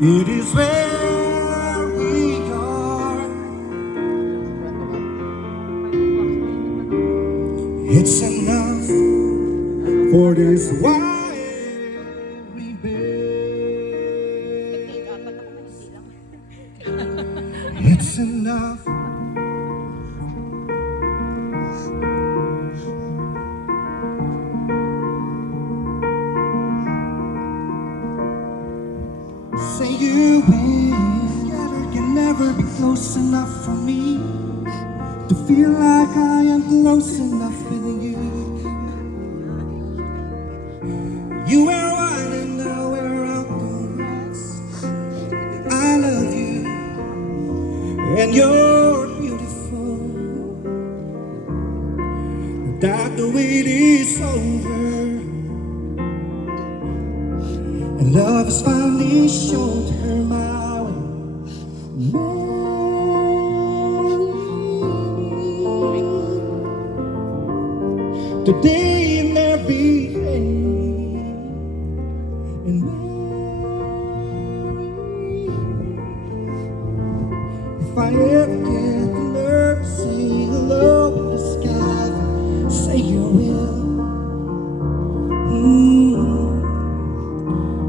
It is where we are. It's enough for this while we bear. It's enough. Say you will, yet it can never be close enough for me to feel like I am close enough with you. You wear white and I wear outdoors. I love you and you're beautiful. That the wait is over and love has finally showed her my way. Today and every day. And if I ever get the nerve to say hello in the sky, say you will.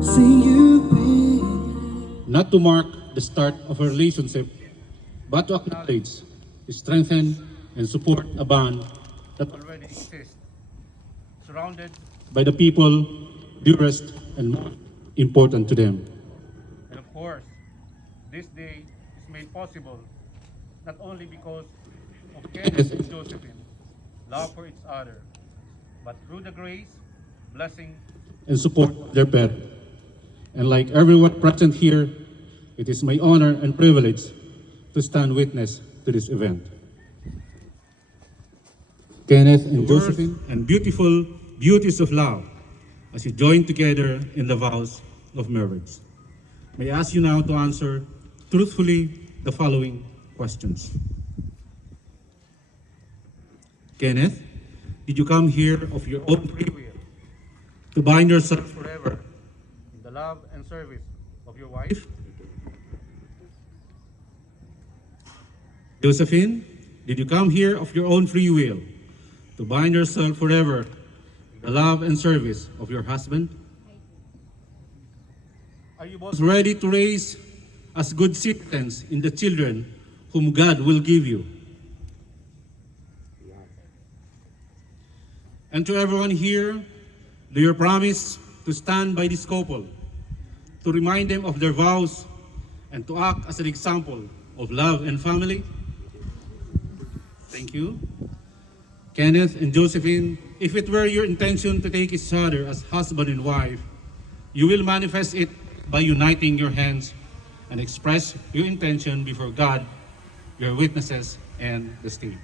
Say you will. Not to mark the start of a relationship, but to acknowledge, strengthen, and support a bond that already exists, surrounded by the people dearest and most important to them. And of course, this day is made possible not only because of Kenneth and Josephine's love for each other, but through the grace, blessing, and support of their parents. And like everyone present here, it is my honor and privilege to stand witness to this event. Kenneth and Josephine, and beautiful beauties of love as you join together in the vows of marriage. May I ask you now to answer truthfully the following questions. Kenneth, did you come here of your own free will to bind yourself forever in the love and service of your wife? Josephine, did you come here of your own free will to bind yourself forever in the love and service of your husband? Are you both ready to raise as good citizens in the children whom God will give you? And to everyone here, do you promise to stand by this couple, to remind them of their vows, and to act as an example of love and family? Thank you. Kenneth and Josephine, if it were your intention to take each other as husband and wife, you will manifest it by uniting your hands and express your intention before God, your witnesses, and the state.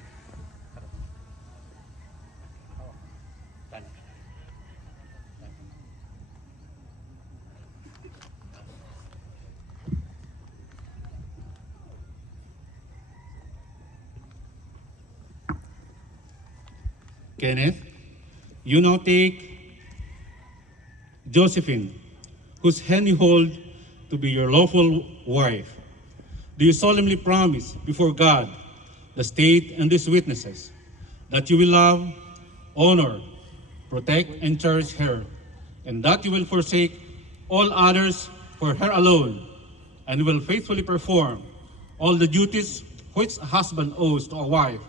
Kenneth, you now take Josephine, whose hand you hold to be your lawful wife. Do you solemnly promise before God, the state, and these witnesses that you will love, honor, protect, and cherish her, and that you will forsake all others for her alone, and will faithfully perform all the duties which a husband owes to a wife,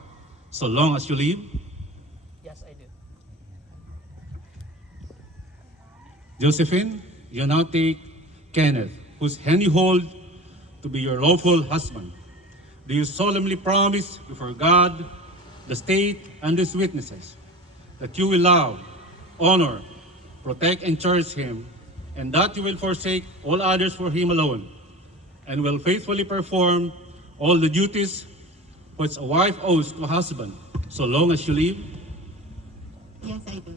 so long as you live? Yes, I do. Josephine, you now take Kenneth, whose hand you hold to be your lawful husband. Do you solemnly promise before God, the state, and these witnesses that you will love, honor, protect, and cherish him, and that you will forsake all others for him alone, and will faithfully perform all the duties which a wife owes to a husband, so long as you live? Yes, I do.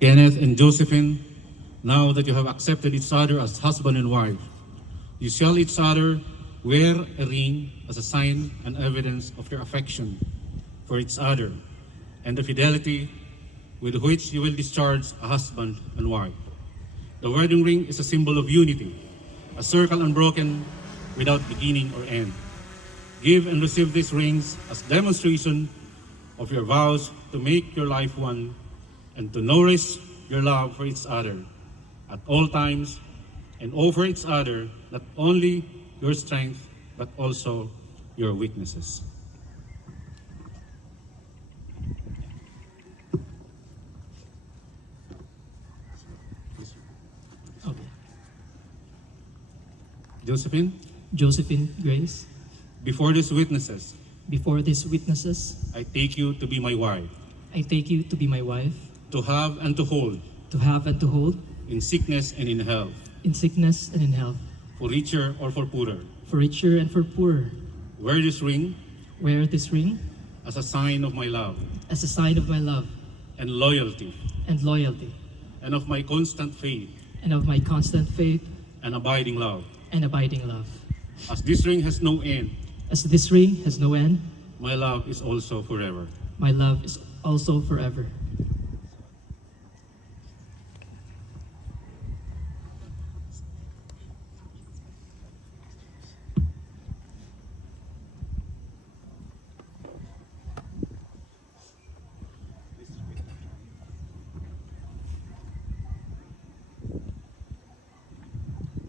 Kenneth and Josephine, now that you have accepted each other as husband and wife, you shall each other wear a ring as a sign and evidence of your affection for each other and the fidelity with which you will discharge a husband and wife. The wedding ring is a symbol of unity, a circle unbroken without beginning or end. Give and receive these rings as demonstration of your vows to make your life one and to nourish your love for each other at all times and offer each other not only your strength but also your weaknesses. Okay. Josephine, Grace, before these witnesses, before these witnesses, I take you to be my wife, I take you to be my wife, to have and to hold, to have and to hold, in sickness and in health, in sickness and in health, for richer or for poorer. for richer and for poorer. Wear this ring Wear this ring as a sign of my love as a sign of my love and loyalty and loyalty, and of my constant faith and of my constant faith and abiding love. and abiding love. As this ring has no end, As this ring has no end, my love is also forever. my love is also forever.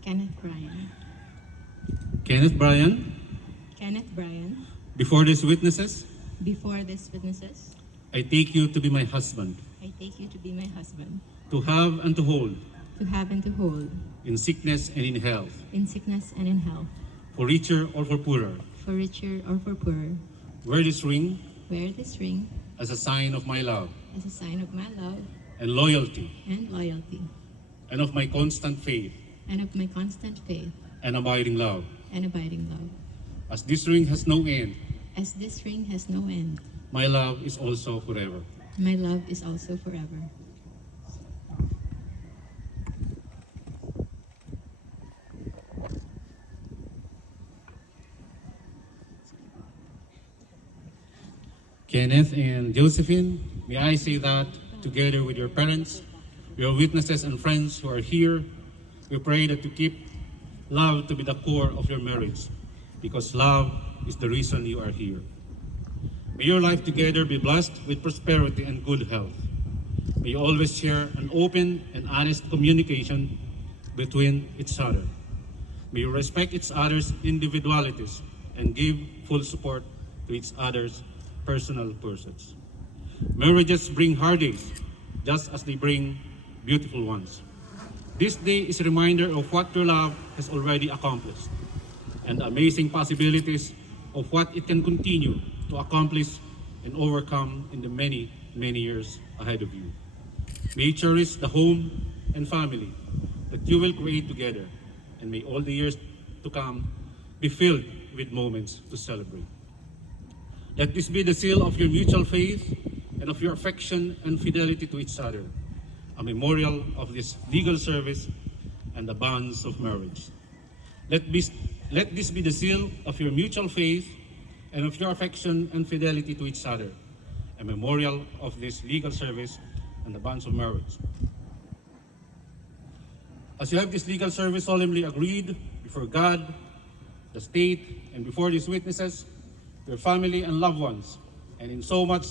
Kenneth Bryan. Kenneth Bryan, Kenneth Bryan. before these witnesses, Before these witnesses, I take you to be my husband, I take you to be my husband, to have and to hold, to have and to hold, in sickness and in health, in sickness and in health, for richer or for poorer. for richer or for poorer. Wear this ring Wear this ring as a sign of my love as a sign of my love and loyalty, and loyalty, and of my constant faith and of my constant faith and abiding love. and abiding love. As this ring has no end, As this ring has no end, my love is also forever. my love is also forever. Kenneth and Josephine, may I say that together with your parents, your witnesses and friends who are here, we pray that you keep love to be the core of your marriage, because love is the reason you are here. May your life together be blessed with prosperity and good health. May you always share an open and honest communication between each other. May you respect each other's individualities and give full support to each other's personal pursuits. Marriages bring heartaches just as they bring beautiful ones. This day is a reminder of what your love has already accomplished and the amazing possibilities of what it can continue to accomplish and overcome in the many, many years ahead of you. May you cherish the home and family that you will create together, and may all the years to come be filled with moments to celebrate. Let this be the seal of your mutual faith and of your affection and fidelity to each other, a memorial of this legal service and the bonds of marriage. Let this be the seal of your mutual faith and of your affection and fidelity to each other, a memorial of this legal service and the bonds of marriage. As you have this legal service solemnly agreed before God, the state, and before these witnesses, your family and loved ones, and in so much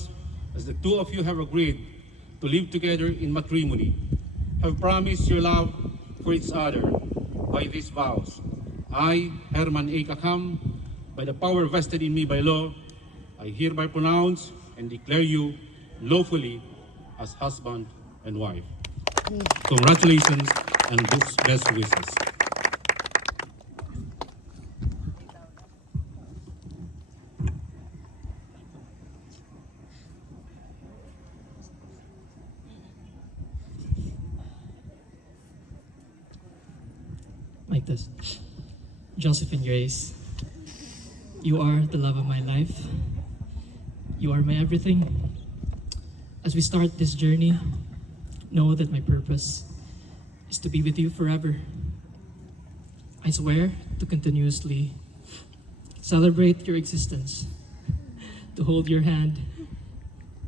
as the two of you have agreed to live together in matrimony, have promised your love for each other by these vows. I, Herman A. Kakam, by the power vested in me by law, I hereby pronounce and declare you lawfully as husband and wife. Congratulations and best wishes. Like this. Josephine Grace, you are the love of my life. You are my everything. As we start this journey, know that my purpose is to be with you forever. I swear to continuously celebrate your existence, to hold your hand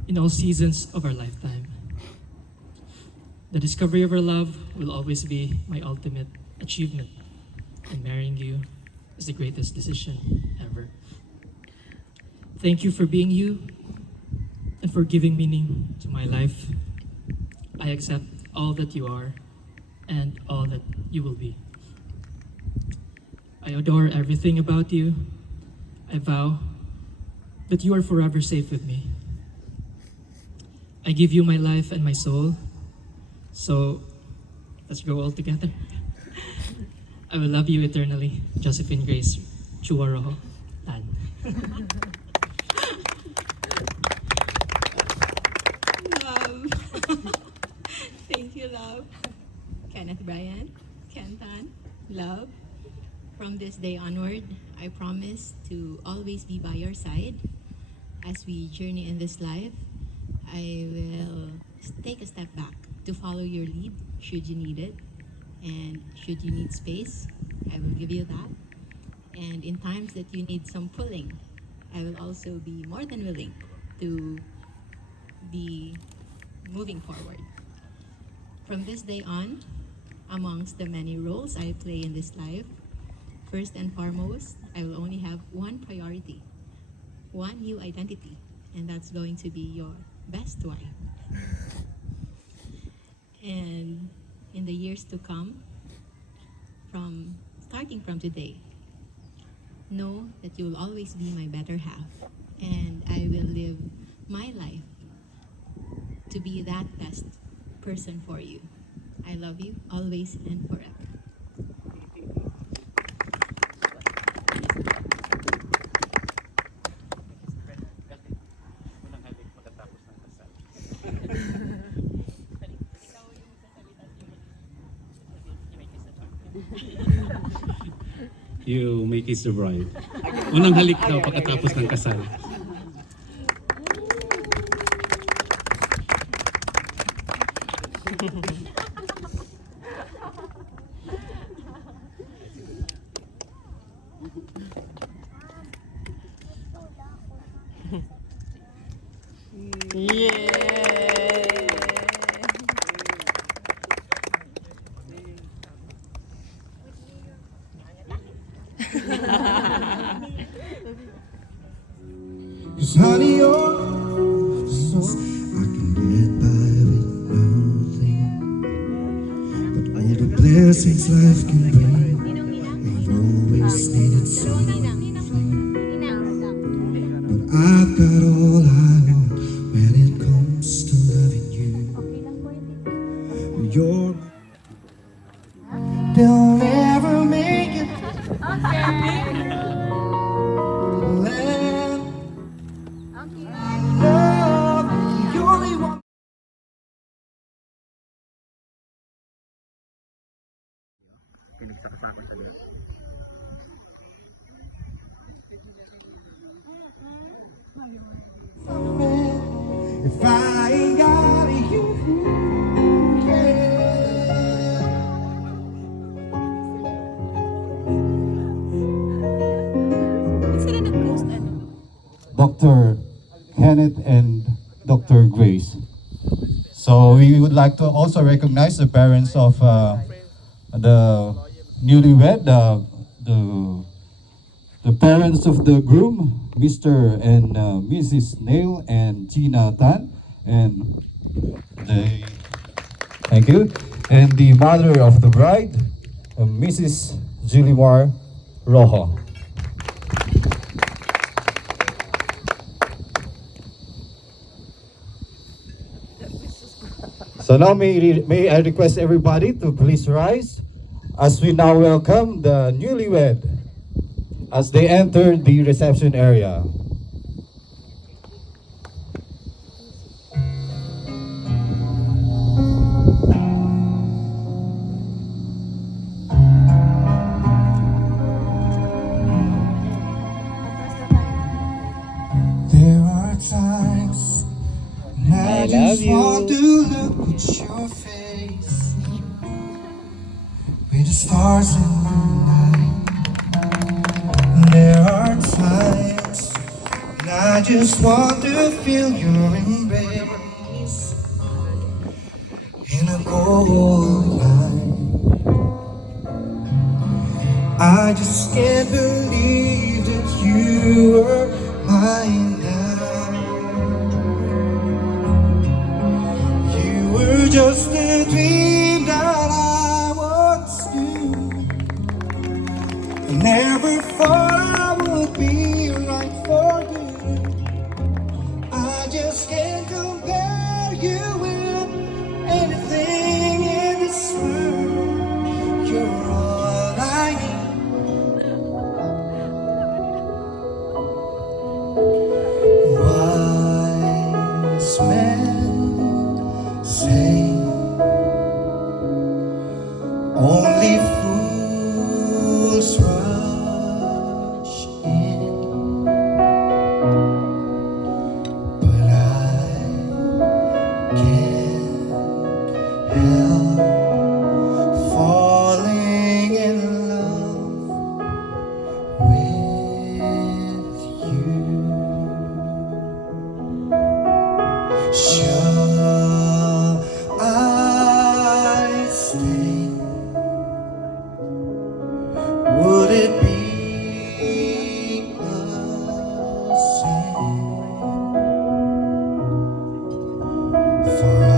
in all seasons of our lifetime. The discovery of our love will always be my ultimate achievement, and marrying you is the greatest decision ever. Thank you for being you and for giving meaning to my life. I accept all that you are and all that you will be. I adore everything about you. I vow that you are forever safe with me. I give you my life and my soul. So let's grow old together. I will love you eternally. Josephine Grace Chuaroho Tan. Love. Thank you, love. Kenneth Bryan, Kentan, love. From this day onward, I promise to always be by your side. As we journey in this life, I will take a step back to follow your lead should you need it. And should you need space, I will give you that. And in times that you need some pulling, I will also be more than willing to be moving forward. From this day on, amongst the many roles I play in this life, first and foremost, I will only have one priority, one new identity, and that's going to be your best wife. And in the years to come, starting from today, know that you will always be my better half, and I will live my life to be that best person for you. I love you always and forever. You may kiss the bride. Unang halik daw pagkatapos ng kasal. Cause honey, you're so I can get by with nothing, but all the blessings life can bring, I've always needed something. But I've got all I want when it comes to loving you. You're they'll never make it. Love, you're the one. If I ain't got you, yeah. Dr. Kenneth and Dr. Grace. So we would like to also recognize the parents of the newlywed, the parents of the groom, Mr. and Mrs. Neil and Gina Tan, and thank you, and the mother of the bride, Mrs. Julimar Rojo. So now may I request everybody to please rise as we now welcome the newlywed as they enter the reception area. There are times when I just want to look at your face with the stars in the night. There are times when I just want to feel your embrace in a cold night. I just can't believe that you were mine now. You were just a dream that I once knew. I never thought I would be right for you. I just can't compare you with anything in this world. You're all I need. Wise men say only fools rush in, but I can't help falling in love with you. Shall I stay? Would it be a sin? For I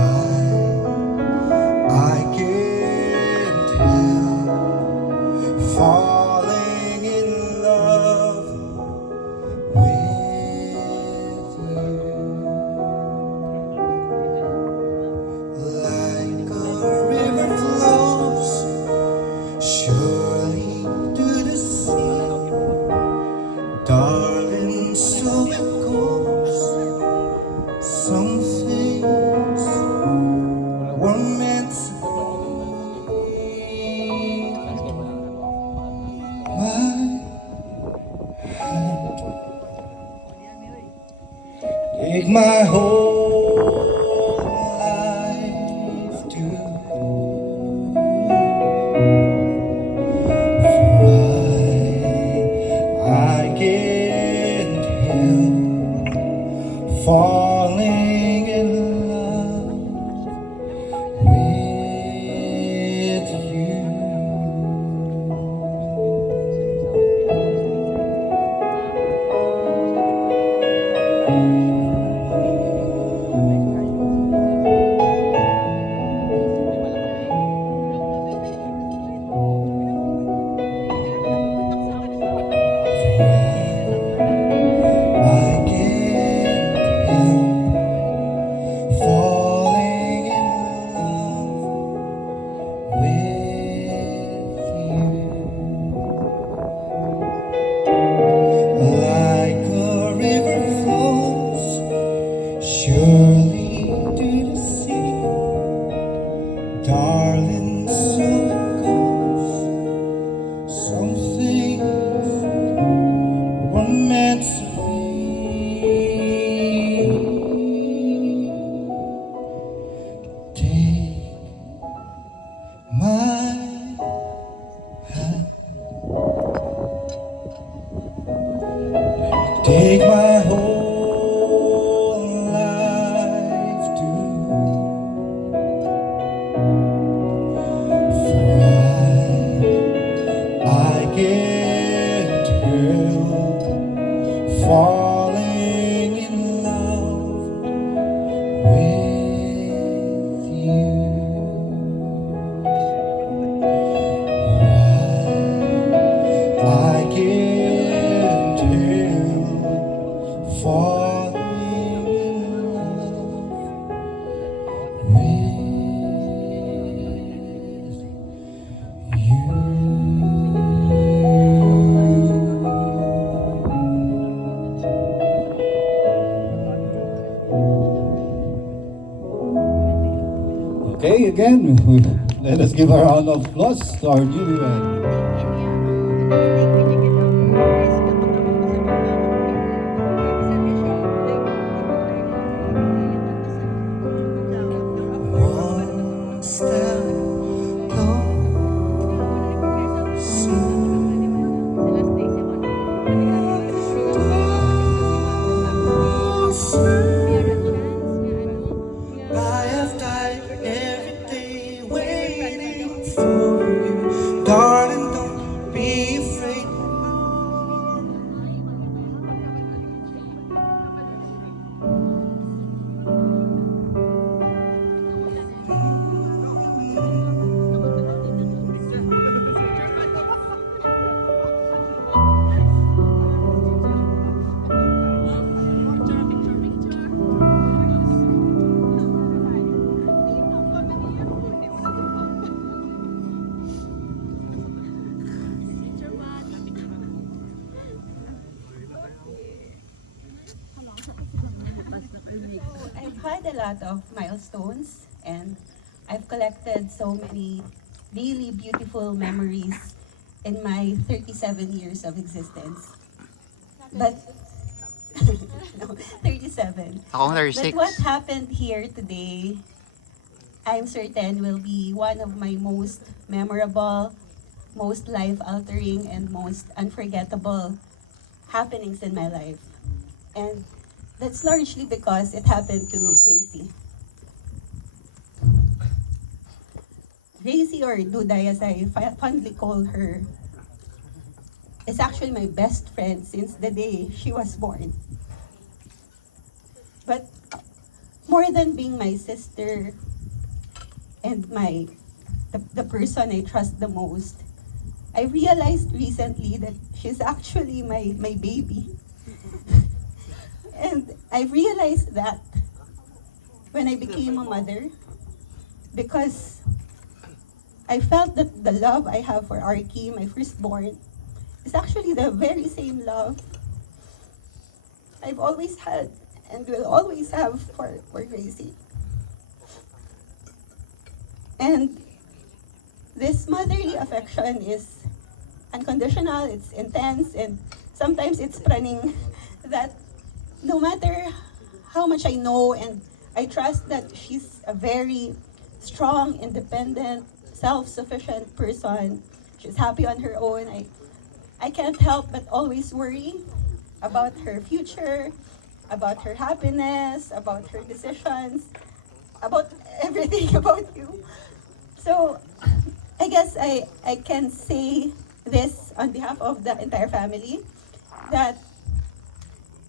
Okay, again, let us give a round of applause to our newlywed. One step I have died every day waiting for you. Darling, don't be afraid. I've had a lot of milestones and I've collected so many really beautiful memories in my 37 years of existence. But, no, 37. Akong But what 36. happened here today, I'm certain will be one of my most memorable, most life-altering, and most unforgettable happenings in my life. And that's largely because it happened to Gracie. Gracie, or Duday as I fondly call her, is actually my best friend since the day she was born. But more than being my sister and the person I trust the most, I realized recently that she's actually my baby. And I realized that when I became a mother, because I felt that the love I have for Arky, my firstborn, is actually the very same love I've always had and will always have for Gracie. And this motherly affection is unconditional, it's intense, and sometimes it's running that no matter how much I know and I trust that she's a very strong, independent, self-sufficient person, she's happy on her own, I can't help but always worry about her future, about her happiness, about her decisions, about everything about you. So I guess I can say this on behalf of the entire family, that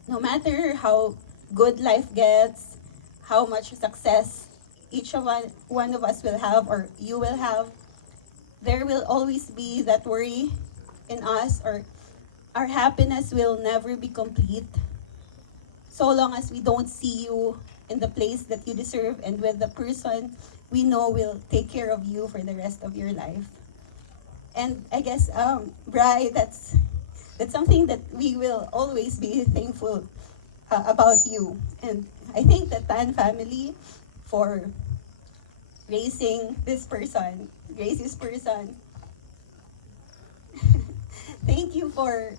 no matter how good life gets, how much success each of one of us will have or you will have, there will always be that worry in us, or our happiness will never be complete so long as we don't see you in the place that you deserve and with the person we know will take care of you for the rest of your life. And I guess, Bri, that's something that we will always be thankful about you. And I think the Tan family for raising this person, Gracie's person. Thank you for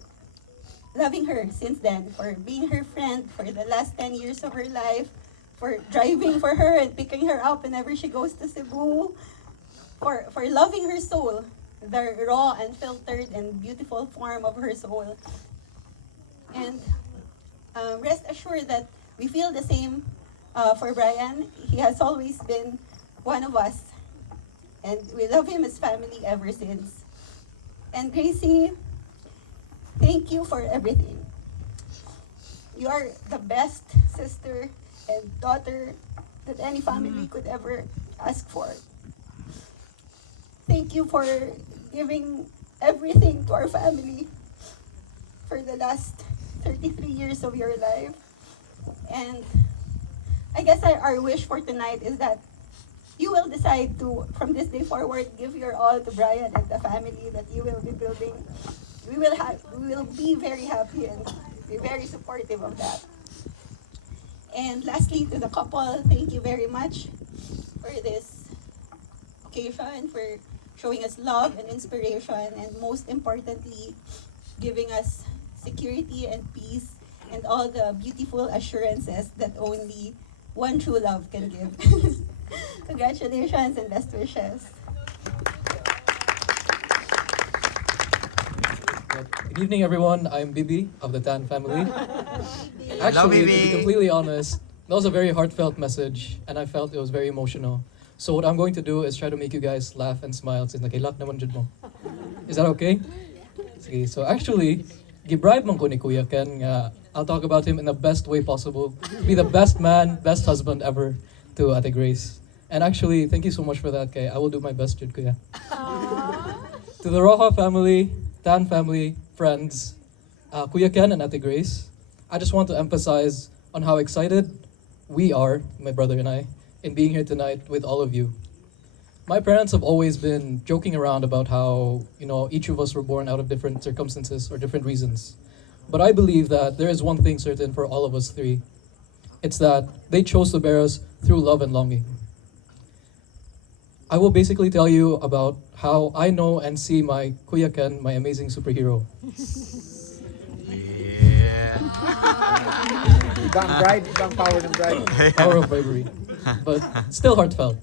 loving her since then, for being her friend for the last 10 years of her life, for driving for her and picking her up whenever she goes to Cebu, for loving her soul, the raw, unfiltered, and beautiful form of her soul. And rest assured that we feel the same for Brian. He has always been one of us, and we love him as family ever since. And Gracie, thank you for everything. You are the best sister and daughter that any family could ever ask for. Thank you for giving everything to our family for the last 33 years of your life. And I guess our wish for tonight is that you will decide to, from this day forward, give your all to Brian and the family that you will be building. We will be very happy and be very supportive of that. And lastly, to the couple, thank you very much for this education, for showing us love and inspiration, and most importantly, giving us security and peace and all the beautiful assurances that only one true love can give. Congratulations and best wishes. Good evening, everyone. I'm Bibi of the Tan family. Actually, to be completely honest, that was a very heartfelt message, and I felt it was very emotional. So what I'm going to do is try to make you guys laugh and smile since nakilak naman jud mo. Is that okay? Sige, so actually, gibribe man ko ni Kuya Ken nga I'll talk about him in the best way possible. Be the best man, best husband ever to Ate Grace. And actually, thank you so much for that, Kay. I will do my best, jud, Kuya. To the Roja family, Tan family, friends, Kuya Ken and Ate Grace, I just want to emphasize on how excited we are, my brother and I, in being here tonight with all of you. My parents have always been joking around about how, each of us were born out of different circumstances or different reasons. But I believe that there is one thing certain for all of us three. It's that they chose to bear us through love and longing. I will basically tell you about how I know and see my Kuya Ken, my amazing superhero. Ibang power ng bribe. Power of bravery. But still heartfelt.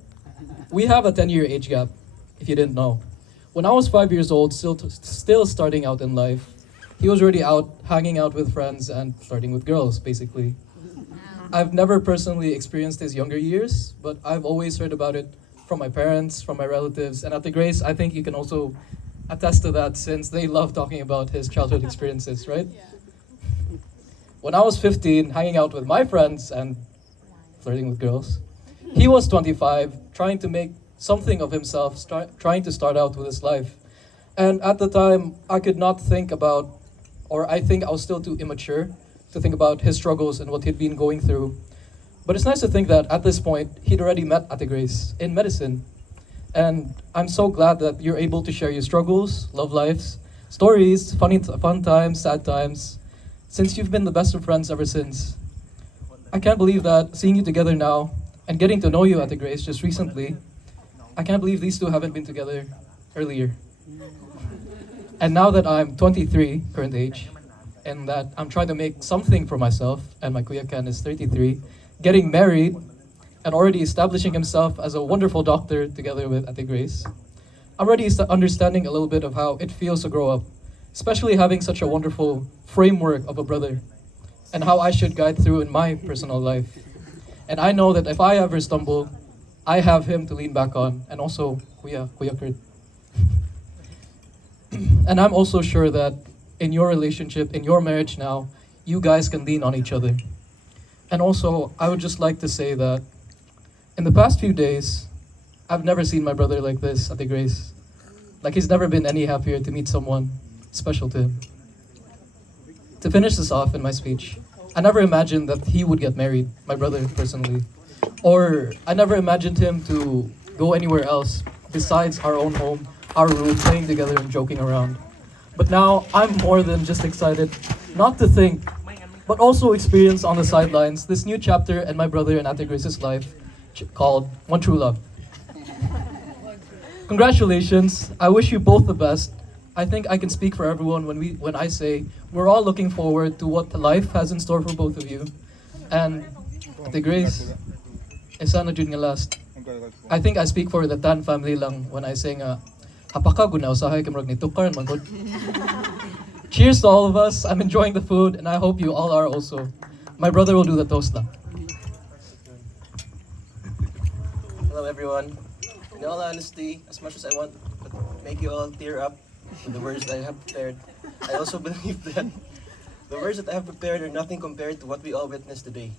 We have a 10-year age gap, if you didn't know. When I was 5 years old, still starting out in life, he was already out hanging out with friends and flirting with girls, basically. I've never personally experienced his younger years, but I've always heard about it from my parents, from my relatives, and at the Grace, I think you can also attest to that since they love talking about his childhood experiences, right? When I was 15, hanging out with my friends and flirting with girls, he was 25, trying to make something of himself, trying to start out with his life. And at the time, I could not think about, or I think I was still too immature to think about his struggles and what he'd been going through. But it's nice to think that at this point, he'd already met Ate Grace in medicine. And I'm so glad that you're able to share your struggles, love lives, stories, fun times, sad times, since you've been the best of friends ever since. I can't believe that seeing you together now and getting to know you, Ate Grace, just recently, I can't believe these two haven't been together earlier. And now that I'm 23, current age, and that I'm trying to make something for myself, and my Kuya Ken is 33, getting married, and already establishing himself as a wonderful doctor together with Ate Grace, I'm already understanding a little bit of how it feels to grow up, especially having such a wonderful framework of a brother, and how I should guide through in my personal life. And I know that if I ever stumble, I have him to lean back on, and also Kuya Kurt. And I'm also sure that in your relationship, in your marriage now, you guys can lean on each other. And also, I would just like to say that in the past few days, I've never seen my brother like this, Ate Grace. Like he's never been any happier to meet someone special to him. To finish this off in my speech, I never imagined that he would get married, my brother personally. Or I never imagined him to go anywhere else besides our own home, our room, playing together and joking around. But now I'm more than just excited, not to think, but also experience on the sidelines this new chapter in my brother and Ate Grace's life called One True Love. Congratulations, I wish you both the best. I think I can speak for everyone when I say we're all looking forward to what life has in store for both of you. And Ate Grace, isa na jud nga last. I think I speak for the Tan family lang when I say nga hapaka gud na usahay kamrag ni tukar man gud. Cheers to all of us. I'm enjoying the food and I hope you all are also. My brother will do the toast lang. Hello everyone. In all honesty, as much as I want to make you all tear up with the words that I have prepared, I also believe that the words that I have prepared are nothing compared to what we all witnessed today.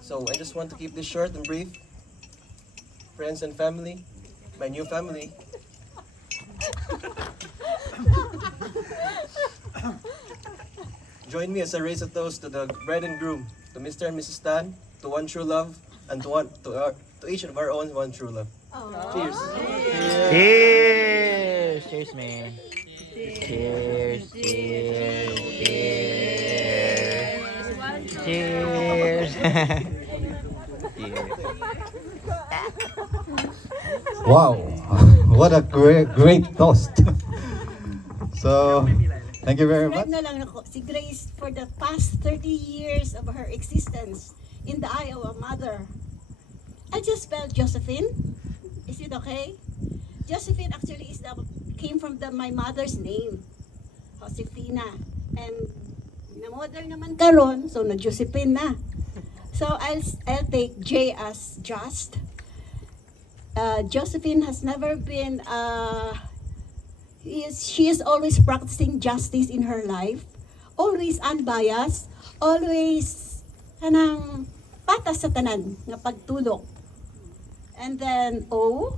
So I just want to keep this short and brief. Friends and family, my new family. Join me as I raise a toast to the bride and groom, to Mr. and Mrs. Tan, to one true love, and to each of our own one true love. Cheers. Cheers! Cheers, man. Cheers, cheers, cheers. Cheers. Cheers. Wow, what a great toast. So, thank you very much. Describe na lang ako, si Grace for the past 30 years of her existence in the eye of a mother. I just spelled Josephine. Is it okay? Josephine actually came from my mother's name, Josefina. And na-model naman karon, so na Josephine na. So I'll take J as just. Josephine has never been she is always practicing justice in her life, always unbiased, always kanang patas sa tanan nga pagtulok. And then O,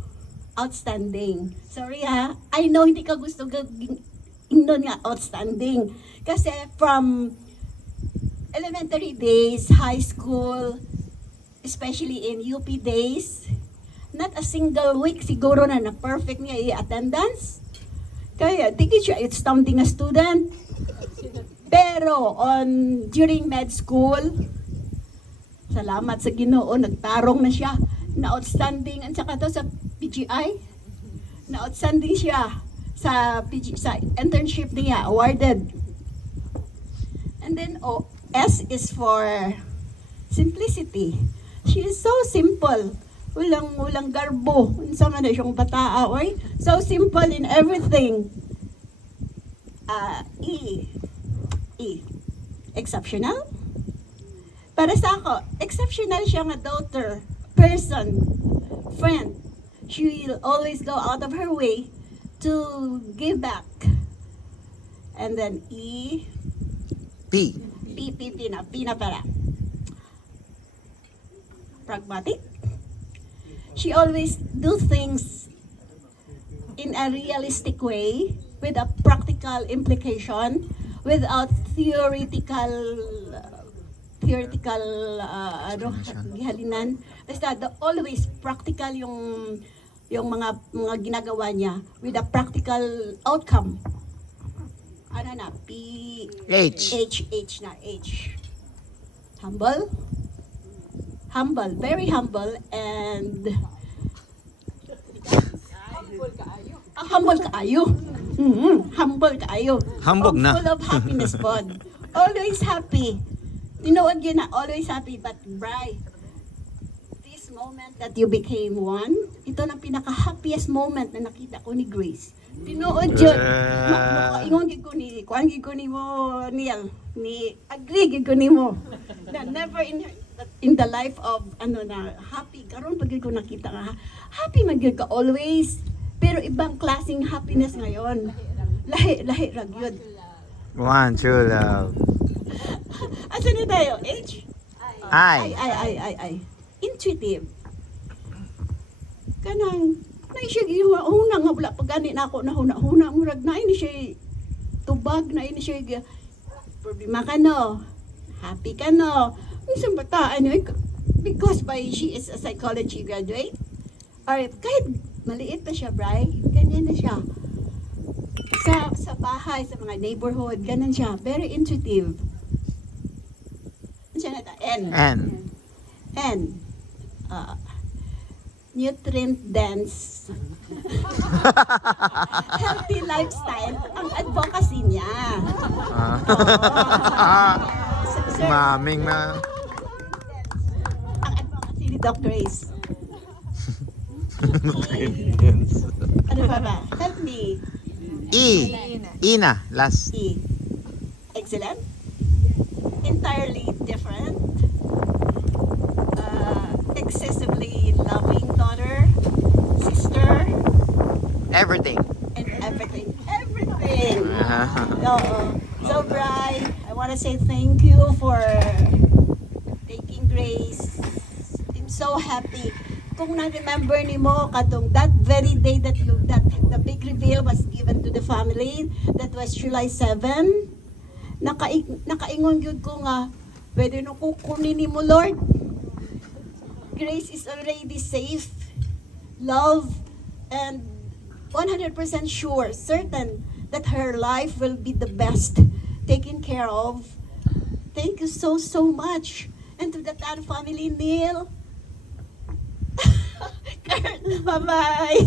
outstanding. Sorry ha, I know hindi ka gusto ingnon nga outstanding kasi from elementary days, high school, especially in UP days, not a single week siguro na perfect niya i-attendance. Kaya, di siya outstanding na student. Pero, during med school, salamat sa Ginoo, nagtarong na siya. Na-outstanding, at saka to sa PGI, na-outstanding siya sa internship niya, awarded. And then, S is for simplicity. She is so simple. Walang garbo. Unsa man na siyang bataa, oy. So simple in everything. E. Exceptional. Para sa ako, exceptional siya nga daughter, person, friend. She will always go out of her way to give back. And then E. P. P na para. Pragmatic. She always do things in a realistic way with a practical implication without theoretical gihalinan. Basta always practical yung mga ginagawa niya with a practical outcome. Ano na? H. H na. H. Humble, very humble, and humble kaayo. Humble kaayo. Hambog na. Full of happiness pod. Always happy. You know what yun na? Always happy, but Bri, this moment that you became one, ito na pinaka-happiest moment na nakita ko ni Grace. Tinood yun. Ingon gid ko ni, kuan gid ko ni mo, Neil. Agree gid ko ni mo. Na never in the life of happy karon pag ko nakita nga happy man gyud ka always, pero ibang klaseng happiness ngayon. Lahi ra gyud. One, two, love. Asa na tayo? H? I. Intuitive. Kanang na siya gihuna nga wala pag gani na ako na huna murag na ini siya tubag na ini siya problema ka no, happy ka no. Isang bataan yun, because she is a psychology graduate, or kahit maliit pa siya, Bri, ganyan na siya. Sa bahay, sa mga neighborhood, ganun siya. Very intuitive. Ano siya na ta? N. Nutrient dense. Healthy lifestyle. Ang advocacy niya. Sir, Maming na. ang advocacy ni Doc Grace. Ano ba? Help me. E. Ina. Last. E. Excellent. Entirely different. Excessively loving daughter, sister, Everything. and everything. Everything. So, Bri, I want to say thank you for taking Grace. I'm so happy. Kung na-remember ni mo katong that very day that the big reveal was given to the family, that was July 7, nakaingon gyud ko nga pwede no kukunin ni mo, Lord. Grace is already safe, loved, and 100% sure, certain that her life will be the best taken care of. Thank you so much. And to the entire family, Neil, Kurt, Bye-bye.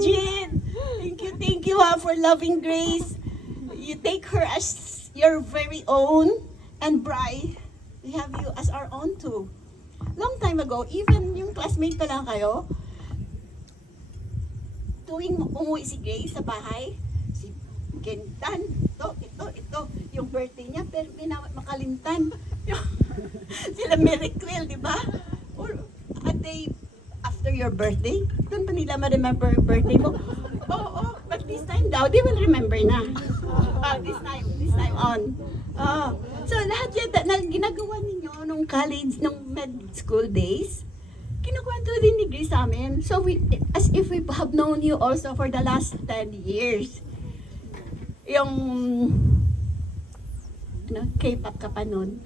Jean, thank you for loving Grace. You take her as your very own, and Bri, we have you as our own too. Long time ago, even yung classmate pa lang kayo, tuwing umuwi si Grace sa bahay, si Kentan, ito, yung birthday niya, pero makalimtan. Sila Miracle, di ba? Or a day after your birthday, doon pa nila ma-remember yung birthday mo. Oh, but this time daw, they will remember na. This time on. So lahat yan na ginagawa ninyo nung college, nung med school days, kinukwento din ni Grace sa amin. So as if we have known you also for the last 10 years. Yung K-pop ka pa nun.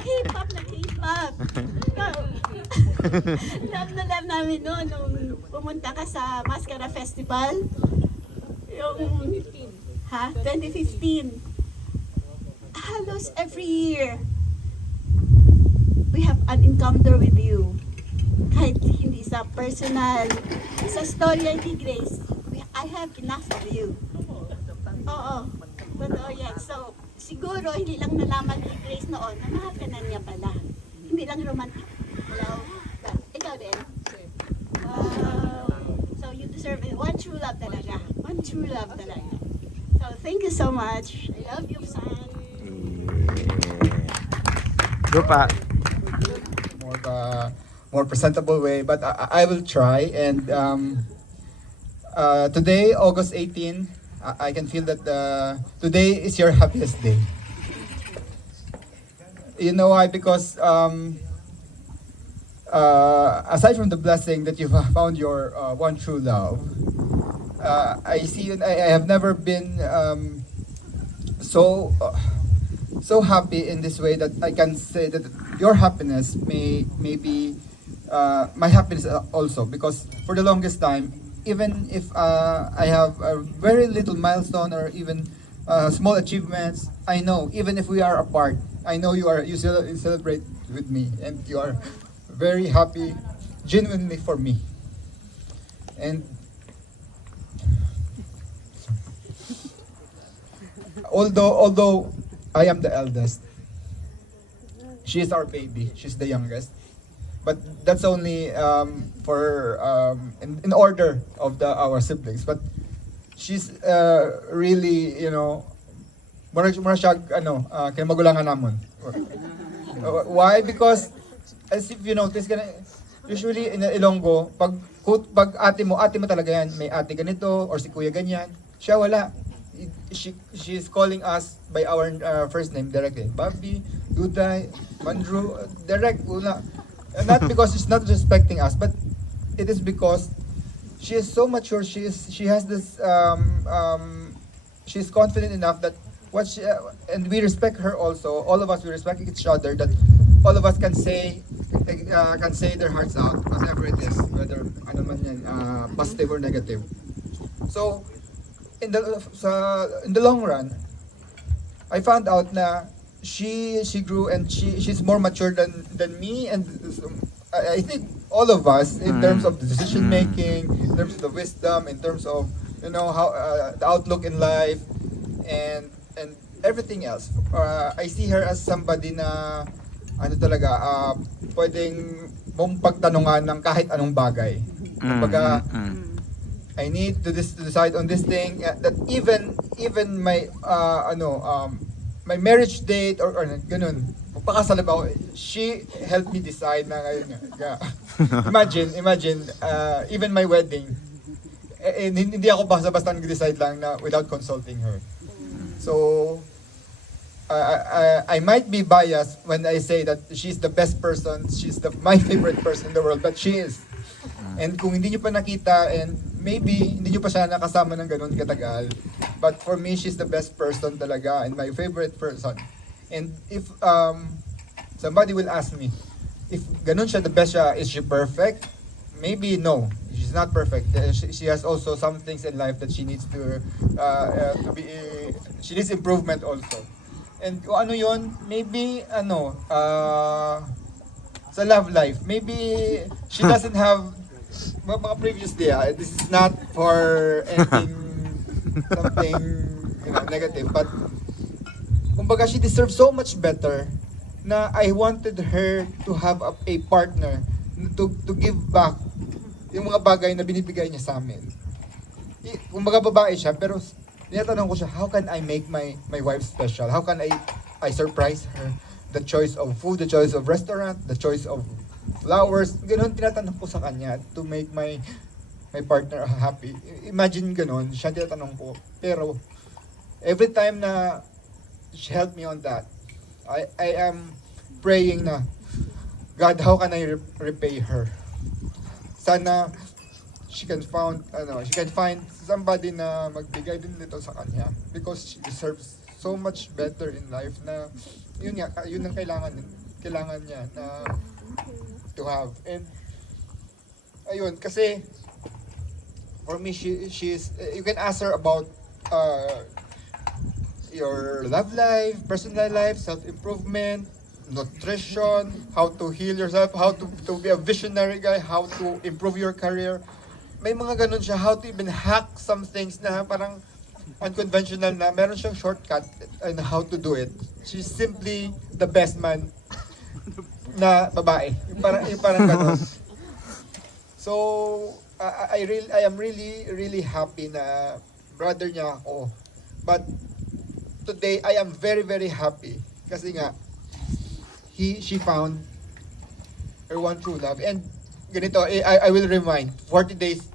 K-pop na K-pop. Love na love namin noon nung pumunta ka sa Mascara Festival. Yung 2015. Halos every year we have an encounter with you. Kahit hindi sa personal, sa storya ni Grace, I have enough of you. Oo. Totoo yan. So, siguro hindi lang nalaman ni Grace noon na mahal ka na niya pala. Hindi lang romantic. Hello? Ikaw din? Wow. So, you deserve it. One true love talaga. One true love talaga. So, thank you so much. I love you, son. Lupa. More presentable way, but I will try. And today, August 18, I can feel that today is your happiest day. You know why? Because aside from the blessing that you have found your one true love, I see you. I have never been so happy in this way that I can say that your happiness may be my happiness also, because for the longest time, even if I have a very little milestone or even small achievements, I know even if we are apart, I know you celebrate with me and you are very happy genuinely for me. And although I am the eldest, she is our baby, she's the youngest. But that's only for in order of our siblings. But she's really, you know, mura siya kay magulangan namon. Why? Because as if you notice, usually in Ilonggo, pag ate mo talaga yan, may ate ganito or si kuya ganyan, siya wala. She is calling us by our first name directly. Bobby, Duday, Mandrew, direct una. Not because she's not respecting us, but it is because she is so mature. She has this she's confident enough that and we respect her also. All of us, we respect each other, that all of us can say their hearts out, whatever it is, whether ano man yan, positive or negative. So in the long run, I found out na she grew, and she's more mature than me, and I think all of us, in terms of the decision making, in terms of the wisdom, in terms of, you know, how the outlook in life, and everything else. I see her as somebody na talaga pwedeng mong pagtanungan ng kahit anong bagay. Kumbaga, I need to decide on this thing, that even my my marriage date or ganun, magpakasal ako, she helped me decide na ngayon. Imagine, even my wedding, hindi ako basta nag-decide lang na without consulting her. So I might be biased when I say that she's the best person, she's my favorite person in the world, but she is. And kung hindi nyo pa nakita, and maybe hindi nyo pa siya nakasama ng ganun katagal, but for me, she's the best person talaga and my favorite person. And if somebody will ask me, if ganun siya, the best siya, is she perfect? Maybe no, she's not perfect. She has also some things in life that she needs to be, she needs improvement also. And kung ano yon, maybe sa love life, maybe she doesn't have mga previously, this is not for anything, something, negative, but kumbaga she deserves so much better na I wanted her to have a partner to give back yung mga bagay na binibigay niya sa amin. Kumbaga babae siya, pero tinatanong ko siya, how can I make my wife special? How can I surprise her? The choice of food, the choice of restaurant, the choice of flowers, ganoon tinatanong ko sa kanya to make my partner happy. Imagine ganoon, siya tinatanong ko. Pero every time na she helped me on that, I am praying na, God, how can I repay her? Sana she can find somebody na magbigay din nito sa kanya because she deserves so much better in life na yun ang kailangan niya na to have. And ayun, kasi for me she's you can ask her about your love life, personal life, self-improvement, nutrition, how to heal yourself, how to be a visionary guy, how to improve your career. May mga ganun siya, how to even hack some things na parang unconventional na meron siyang shortcut on how to do it. She's simply the best man na babae. Yung parang ganun. So, I am really happy na brother niya ako. But today, I am very happy kasi nga she found her one true love. And ganito, I will remind, 40 days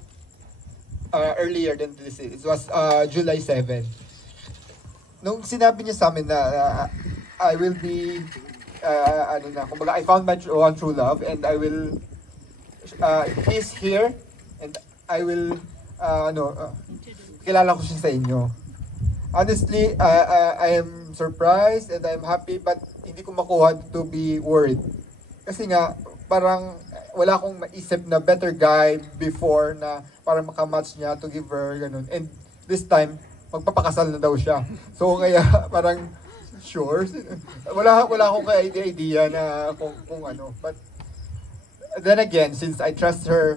earlier than this, it was July 7. Nung sinabi niya sa amin na I will be, kumbaga, I found my one true love and I will, he's here and I will, kilala ko siya sa inyo. Honestly, I am surprised and I'm happy but hindi ko makuha to be worried. Kasi nga, parang wala akong maisip na better guy before na para makamatch niya to give her, ganun. And this time, magpapakasal na daw siya. So kaya parang, sure, wala akong idea na kung ano. But then again, since I trust her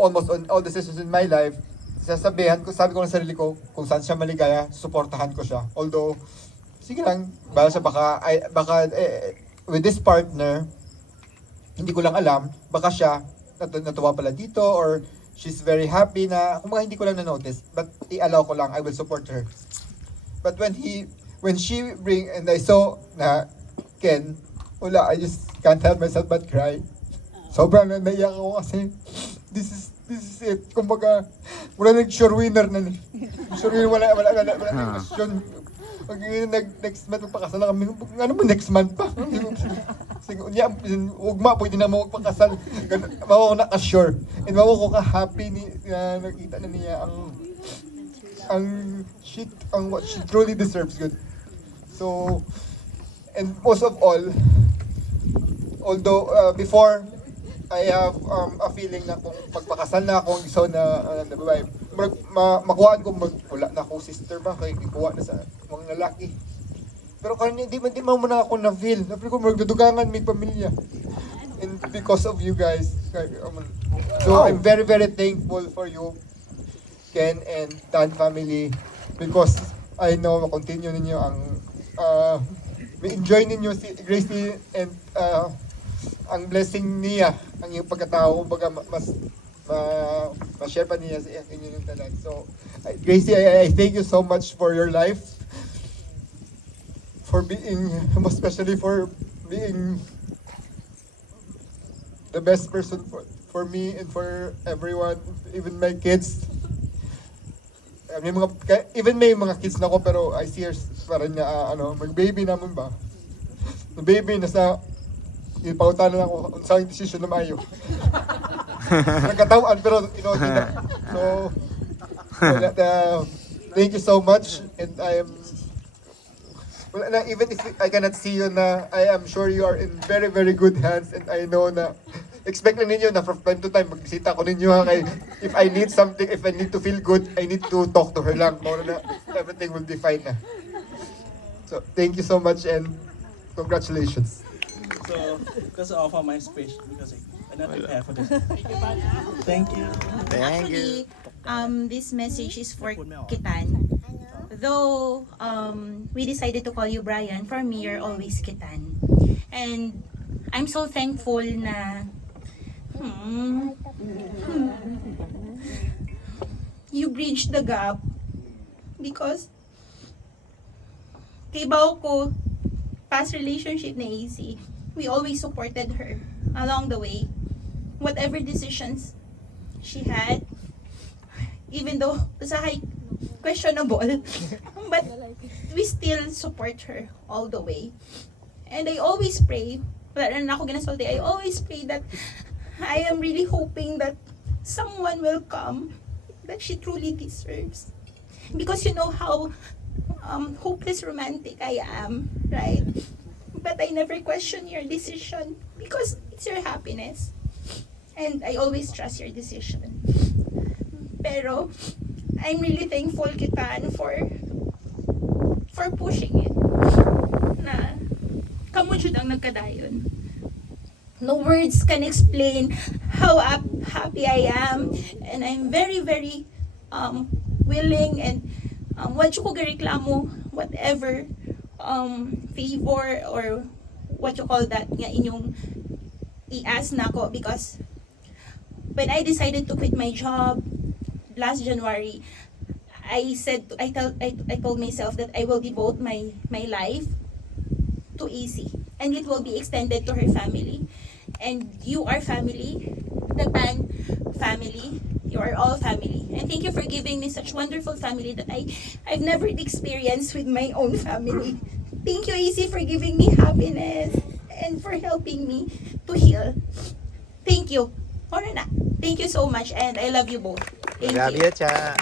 almost on all decisions in my life, sabi ko ng sarili ko, kung saan siya maligaya, suportahan ko siya. Although, sige lang, bala siya baka with this partner, hindi ko lang alam, baka siya natuwa pala dito or she's very happy na, kung hindi ko lang na-notice, but i-allow ko lang, I will support her. But when she bring, and I saw na Ken, wala, I just can't help myself but cry. Sobrang naiyak ako kasi this is it. Kumbaga, wala nag-sure winner na. Sure winner, wala question. Pag next month magpakasal na kami, ano mo next month pa? Ugma, pwede na mo magpakasal. Mawa ko naka-sure. And mawa ko ka-happy na nakita na niya ang what she truly deserves. Good. So, and most of all, although before, I have a feeling na kung pagpakasal na akong isaw na babae, makuhaan ko wala na akong sister ba, kaya ikuha na sa mga lalaki. Pero kanya, di mo na ako na-feel. Na-feel ko magdudugangan may pamilya. And because of you guys. So I'm very thankful for you, Ken and Dan family, because I know continue ninyo ang enjoy ninyo si Gracie and ang blessing niya, ang iyong pagkatao, baga ma-share pa niya sa inyong tanan. So, Gracie, I thank you so much for your life, for being, most especially for being the best person for me and for everyone, even my kids. May mga kids na ko, pero I see her parang na, mag-baby naman ba? Baby, nasa ipautan na ako sa decision na maayo. Nagkatawaan pero inood na. So, thank you so much and I am even if I cannot see you na, I am sure you are in very good hands and I know na expect na ninyo na from time to time magbisita ko ninyo ha, kay if I need something, if I need to feel good, I need to talk to her lang. More na everything will be fine na. So thank you so much and congratulations. So, because of my speech, because I not prepare for this. Thank you. Thank you. Actually, this message is for Kitan. Though we decided to call you Brian, for me, you're always Kitan. And I'm so thankful na you bridged the gap because kay ko, past relationship na easy, we always supported her along the way. Whatever decisions she had, even though sa high questionable, but we still support her all the way. And I always pray, wala na ako ginasulti, I always pray that I am really hoping that someone will come that she truly deserves. Because you know how hopeless romantic I am, right? But I never question your decision because it's your happiness. And I always trust your decision. Pero, I'm really thankful, Kitan, for pushing it. Na, kamo jud ang nagkadayon. No words can explain how happy I am. And I'm very, very willing and what you ko gareklamo, whatever favor or what you call that nga inyong i-ask na ko because when I decided to quit my job last January, I told myself that I will devote my life to Easy and it will be extended to her family. And you are family, the Pan family, you are all family. And thank you for giving me such wonderful family that I've never experienced with my own family. Thank you, Easy, for giving me happiness and for helping me to heal. Thank you. Ora na. Thank you so much and I love you both. Thank Love you. you, Cha.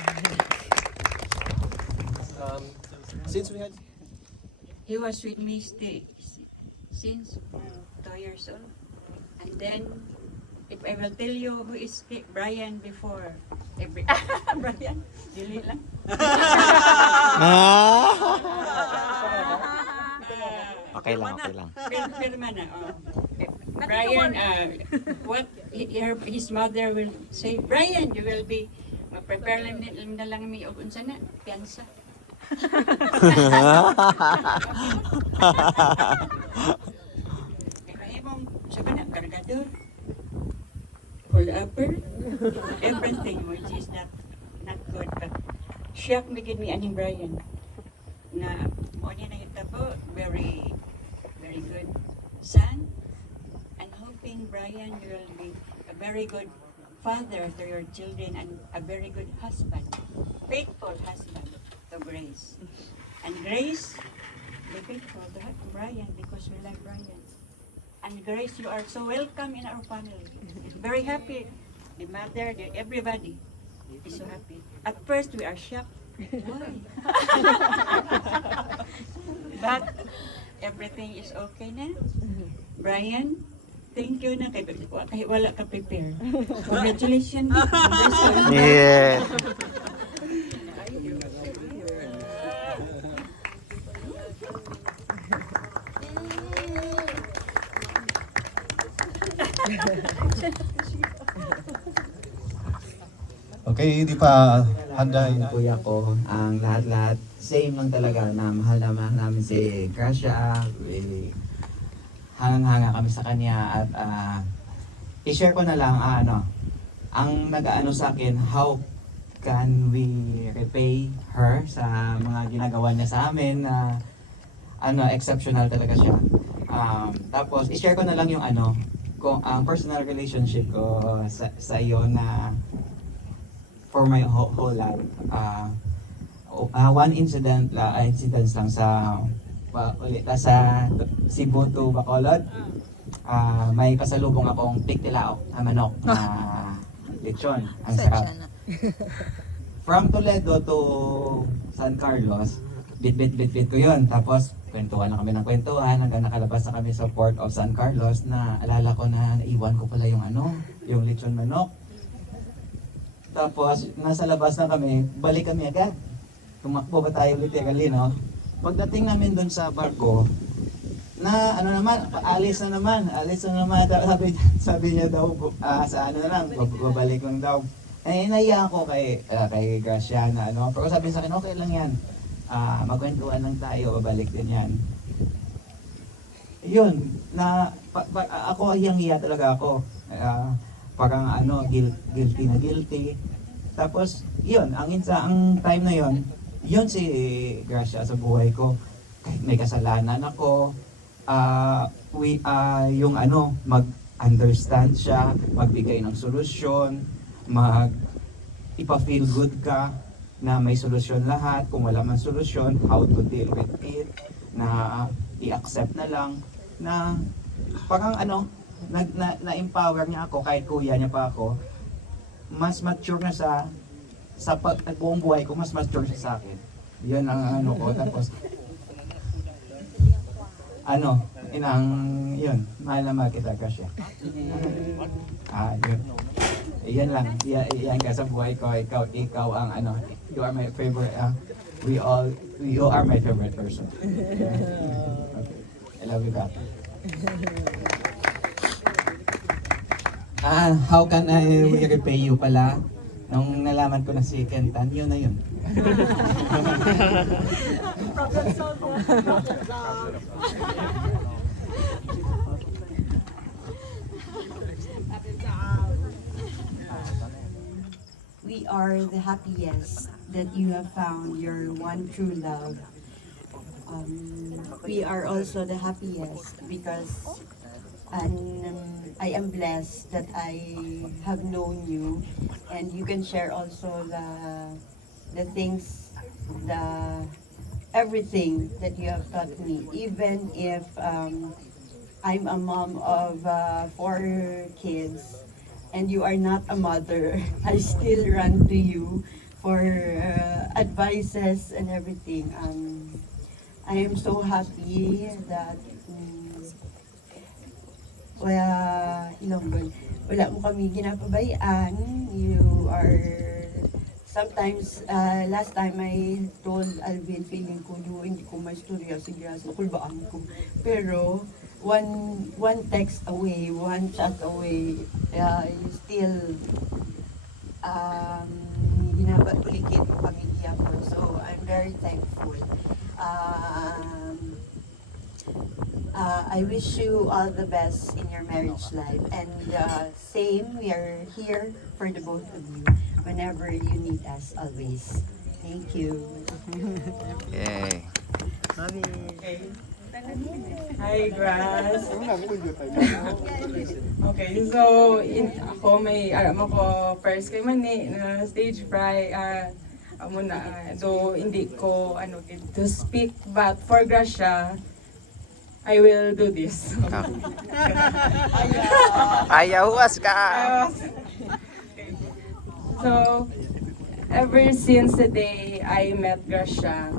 Since we had He was with me since 2 years old. And then, if I will tell you who is Brian before, Brian, dili lang. Okay lang, okay lang. Pirma na, oh. Brian, what his mother will say, Brian, you will be, mag-prepare lang na lang mi og unsa na, piyansa. Imong sabi na kargador, full upper, everything which is not good, but shock me gid mi aning Brian na mo niya na hitabo, very good son, and hoping Brian you will be a very good father to your children and a very good husband, faithful husband to Grace. And Grace, be faithful to Brian because we like Brian. And Grace, you are so welcome in our family. Very happy. The mother, everybody is so happy. At first, we are shocked. Why? But everything is okay na. Brian, thank you na kahit wala ka prepare. Congratulations. Yeah. Okay, hindi pa handa Ang kuya ko, ang lahat-lahat, same lang talaga na mahal namin si Gracia. Hangang-hanga kami sa kanya at i-share ko na lang ang nag-aano sa akin, how can we repay her sa mga ginagawa niya sa amin na exceptional talaga siya. Tapos i-share ko na lang yung kung ang personal relationship ko sa iyo na for my whole life. One incidents lang sa Cebu to Bacolod. May pasalubong akong tiktilaok na manok na lechon. Ang sarap. From Toledo to San Carlos, bit ko yun. Tapos kwentuhan na kami ng kwentuhan hanggang nakalabas na kami sa Port of San Carlos na alala ko na naiwan ko pala yung lechon manok. Tapos, nasa labas na kami, balik kami agad. Tumakbo ba tayo literally, no? pagdating namin doon sa barko, na ano naman, alis na naman. Sabi niya daw, sa ano na lang, babalik lang daw. Eh, naiya ako kay Gracia na ano, pero sabi sa akin, okay lang yan. Magkwentuhan lang tayo, babalik din yan. Yun, ako hiyang-hiya talaga ako. Parang ano, guilty na guilty. Tapos, yun, ang time na yun si Gracia sa buhay ko. Kahit may kasalanan ako, yung ano, mag-understand siya, magbigay ng solusyon, ipa-feel good ka, na may solusyon lahat. Kung wala man solusyon, how to deal with it, na i-accept na lang, na parang ano, na-empower niya ako, kahit kuya niya pa ako, mas mature na sa buong buhay ko, mas mature siya sa akin. Yun ang ano ko. Tapos, yun, mahal na mahal kita ka siya. Yun. Yan lang, yan ka sa buhay ko, ikaw ang ano, you are my favorite, you are my favorite person. Okay. I love you, God. How can I repay you pala? Nung nalaman ko na si Kentan, yun na yun. Problem solved. Problem solved. We are the happiest that you have found your one true love. We are also the happiest because I am blessed that I have known you, and you can share also the things, everything that you have taught me. Even if I'm a mom of 4 kids, and you are not a mother, I still run to you for advices and everything. I am so happy that wala mo kami ginapabayaan. You are sometimes, last time I told Alvin, feeling ko hindi ko maistorya si Grace, nakulbaan ko. Pero one text away, one chat away, you still ginabalik mo pamilya ko. So I'm very thankful. I wish you all the best in your marriage life, and same, we are here for the both of you whenever you need us, always. Thank you. Yay. Hi, Grass. Okay, so ako may alam ako first kay Mani na stage fright. Do hindi ko to speak, but for Gracia, I will do this. Ayawas ka. So, ever since the day I met Gracia,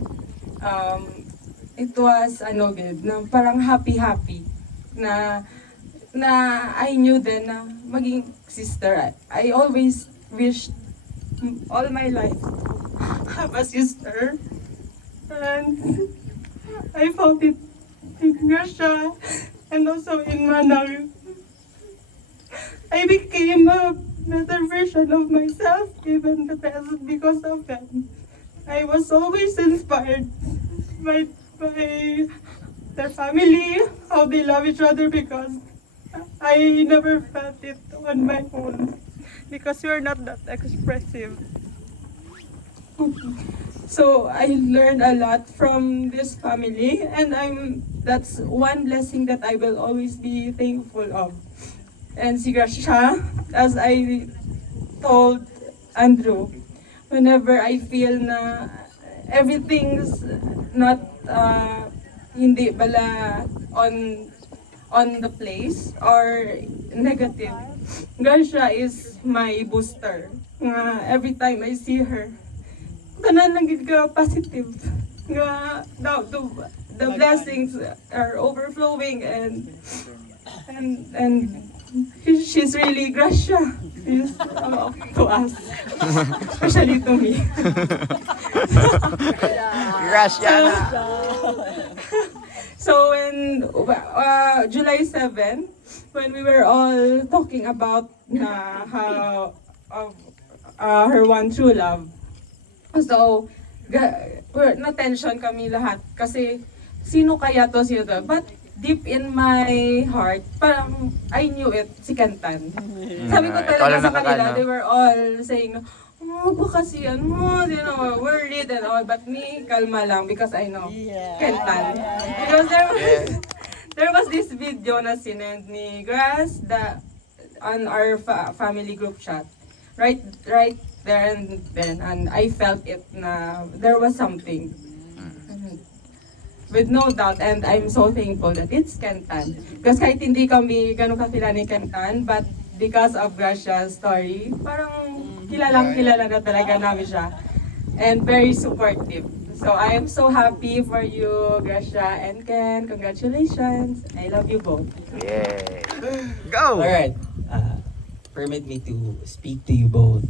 it was good, na parang happy na I knew then na maging sister. I always wished all my life have a sister, and I found it in Gracia and also in Manang. I became a better version of myself, even the best because of them. I was always inspired by their family, how they love each other, because I never felt it on my own, because you're not that expressive. So I learned a lot from this family, and that's one blessing that I will always be thankful of. And si Gracia, as I told Andrew, whenever I feel na everything's not hindi bala on the place or negative, Gracia is my booster. Every time I see her, tanan lang gid ka positive. The blessings are overflowing, and she's really Gracia. She's to us, especially to me. Graciana. So when July 7, when we were all talking about how her one true love, so na-tension kami lahat kasi sino kaya to, sino to? But deep in my heart, parang I knew it, si Kantan. Sabi ko talaga sa kanila, they were all saying, oh, baka si worried and all, but me, kalma lang because I know Kantan. Because there was this video na sinend ni Grass on our family group chat. Right there and then, and I felt it na there was something. With no doubt, and I'm so thankful that it's Kantan. Because kahit hindi kami ganun kakilala ni Kantan, but because of Gracia's story, parang kilala na talaga namin siya. And very supportive. So I am so happy for you, Gracia and Ken. Congratulations. I love you both. Yay. Go! Alright. Permit me to speak to you both,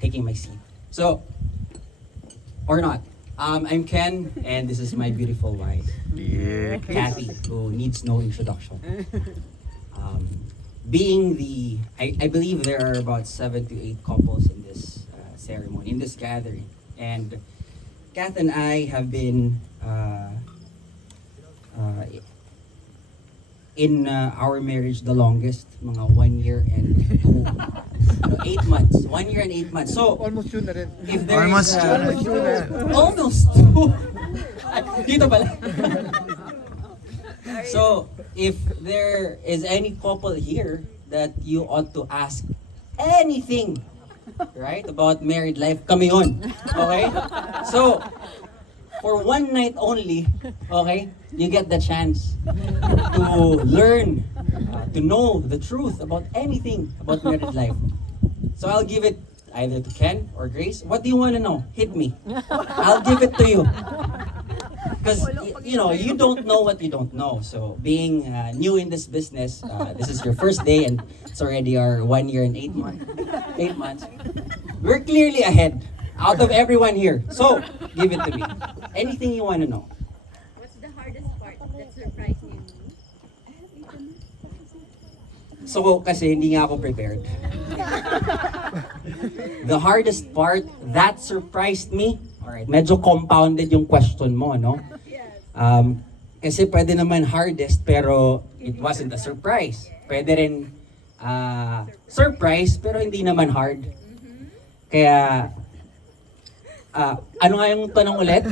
taking my seat. So, or not. I'm Ken, and this is my beautiful wife, Kathy, who needs no introduction. I believe there are about 7 to 8 couples in this ceremony, in this gathering. And Kath and I have been in our marriage the longest, mga 1 year and 8 months. 1 year and 8 months. So, Almost yun na rin. if there Almost is almost dito pala. So, if there is any couple here that you ought to ask anything, right, about married life, kami yun. Okay? So, for one night only, okay, you get the chance to learn, to know the truth about anything about married life. So I'll give it either to Ken or Grace. What do you want to know? Hit me. I'll give it to you. Because, you don't know what you don't know. So being new in this business, this is your first day and it's already our 1 year and 8 months. We're clearly ahead out of everyone here. So, give it to me. Anything you want to know. What's the hardest part that surprised you? So, kasi hindi nga ako prepared. The hardest part that surprised me, alright, medyo compounded yung question mo, no? Kasi pwede naman hardest, pero it wasn't a surprise. Pwede rin surprise, pero hindi naman hard. Kaya, ano nga yung tanong ulit?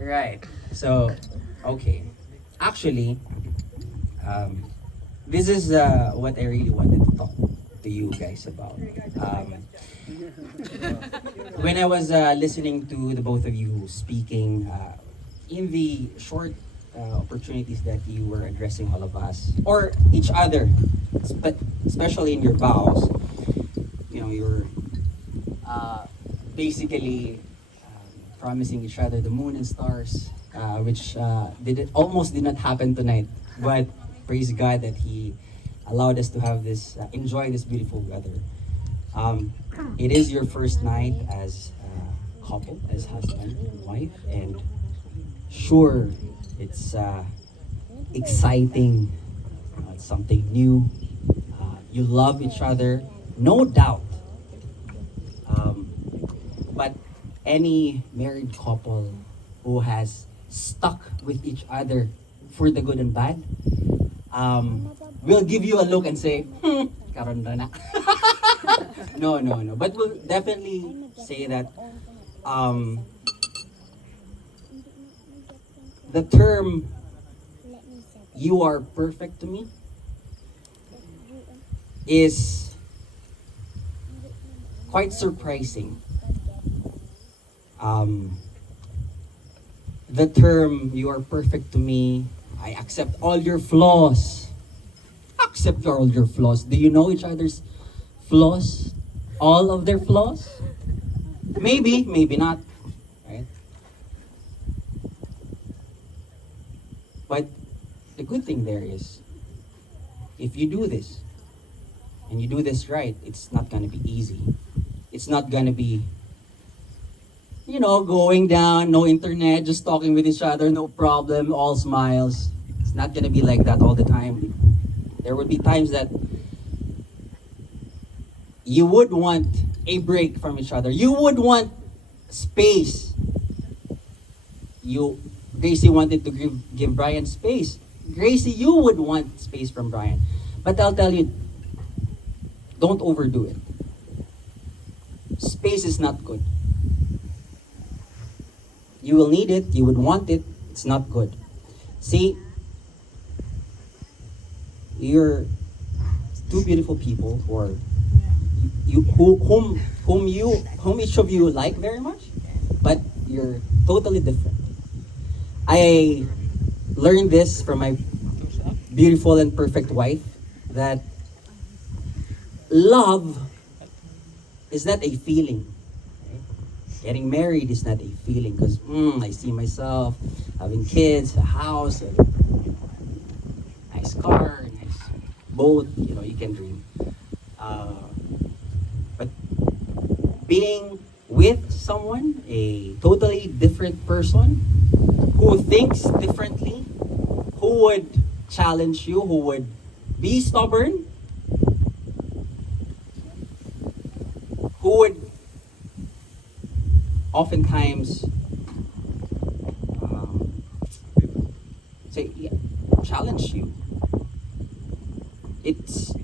Right. So, okay. Actually, this is what I really wanted to talk to you guys about. When I was listening to the both of you speaking, in the short opportunities that you were addressing all of us, or each other, especially in your vows, you're basically promising each other the moon and stars, which almost did not happen tonight. But praise God that He allowed us to have this, enjoy this beautiful weather. It is your first night as a couple, as husband and wife, and sure, it's exciting. It's something new. You love each other, no doubt. But any married couple who has stuck with each other for the good and bad, will give you a look and say, karon ra na. No. But we'll definitely say that the term, you are perfect to me, is quite surprising. The term, you are perfect to me, I accept all your flaws. Accept all your flaws. Do you know each other's flaws? All of their flaws? Maybe, maybe not. Right? But the good thing there is, if you do this, and you do this right, it's not gonna be easy. It's not gonna be, going down, no internet, just talking with each other, no problem, all smiles. It's not gonna be like that all the time. There would be times that you would want a break from each other. You would want space. Gracie wanted to give Brian space. Gracie, you would want space from Brian. But I'll tell you, don't overdo it. Space is not good. You will need it, you would want it, it's not good. See, you're two beautiful people whom each of you like very much, but you're totally different. I learned this from my beautiful and perfect wife, that love is not a feeling. Right? Getting married is not a feeling, because I see myself having kids, a house, a nice car, nice boat, you can dream. But being with someone, a totally different person, who thinks differently, who would challenge you, who would be stubborn, who would oftentimes challenge you.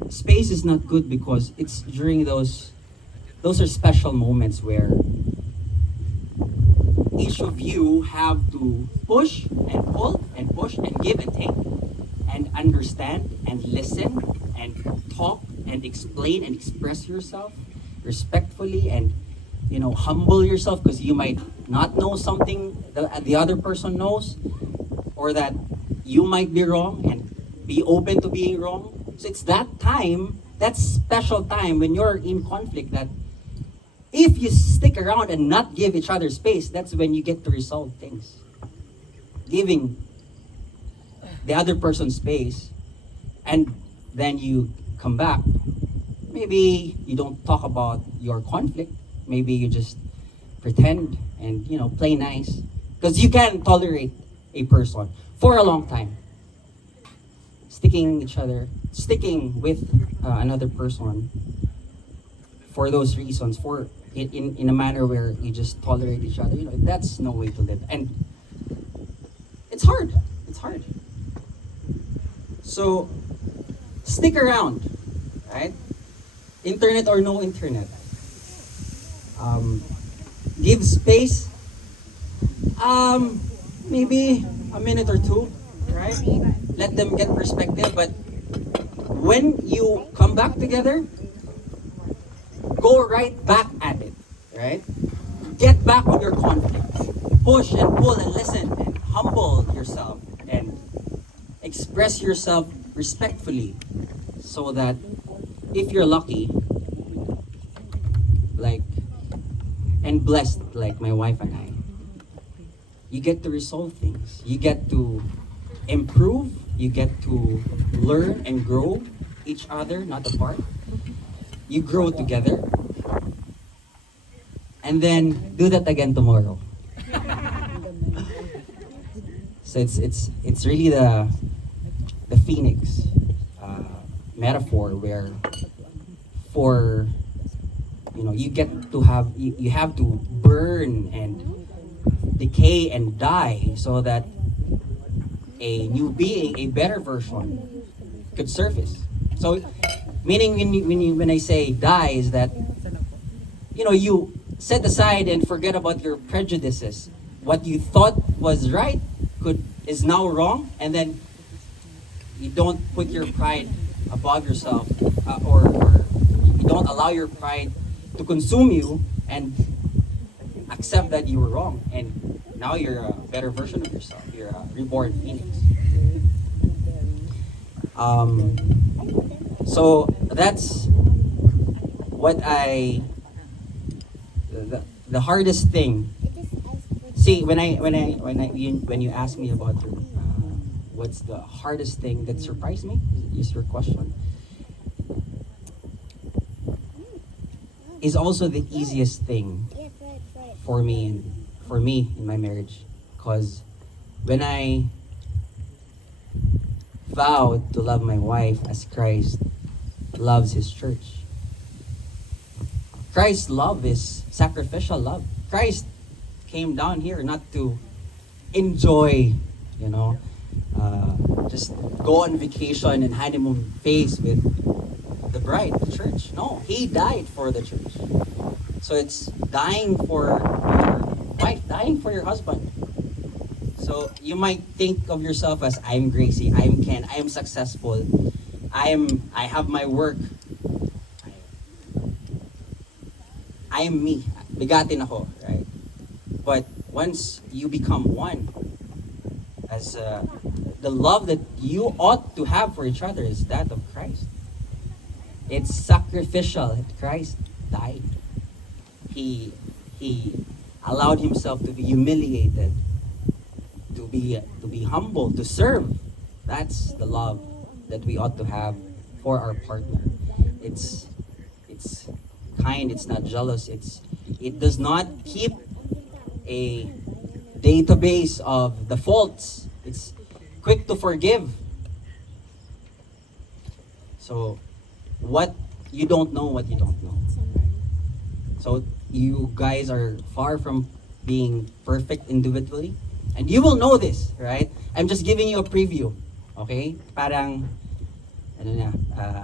Space is not good, because it's during those are special moments where each of you have to push and pull and push and give and take and understand and listen and talk and explain and express yourself respectfully, and humble yourself, because you might not know something that the other person knows, or that you might be wrong, and be open to being wrong. So it's that time, that special time when you're in conflict, that if you stick around and not give each other space, that's when you get to resolve things. Giving the other person space, and then you come back. Maybe you don't talk about your conflict. Maybe you just pretend and play nice, because you can tolerate a person for a long time. Sticking with another person for those reasons, in a manner where you just tolerate each other, that's no way to live. And it's hard. So stick around, right? Internet or no internet. Give space, maybe a minute or two, right? Let them get perspective, but when you come back together, go right back at it, right? Get back on your conflict. Push and pull and listen and humble yourself and express yourself respectfully, so that if you're lucky, and blessed like my wife and I, you get to resolve things. You get to improve. You get to learn and grow each other, not apart. You grow together. And then do that again tomorrow. So it's really the phoenix metaphor, where you get to you have to burn and decay and die, so that a new being, a better version, could surface. So, meaning when I say die, is that you set aside and forget about your prejudices. What you thought was right is now wrong, and then you don't put your pride above yourself, or you don't allow your pride to consume you, and accept that you were wrong, and now you're a better version of yourself. You're a reborn phoenix. So that's what the hardest thing. See, when you ask me about what's the hardest thing that surprised me? Is your question. Is also the easiest thing for me in my marriage, because when I vowed to love my wife as Christ loves his church. Christ's love is sacrificial love. Christ came down here not to enjoy, just go on vacation and honeymoon phase with the bride, the church. No, he died for the church. So it's dying for your wife, dying for your husband. So you might think of yourself as, I'm Gracie, I'm Ken, I am successful, I have my work, I am me, bigatin ako, right? But once you become one, as the love that you ought to have for each other is that of Christ. It's sacrificial. Christ died. He allowed himself to be humiliated, to be humble, to serve. That's the love that we ought to have for our partner. It's kind, it's not jealous, it does not keep a database of the faults. It's quick to forgive. So what you don't know. So you guys are far from being perfect individually, and you will know this, right? I'm just giving you a preview, okay? Parang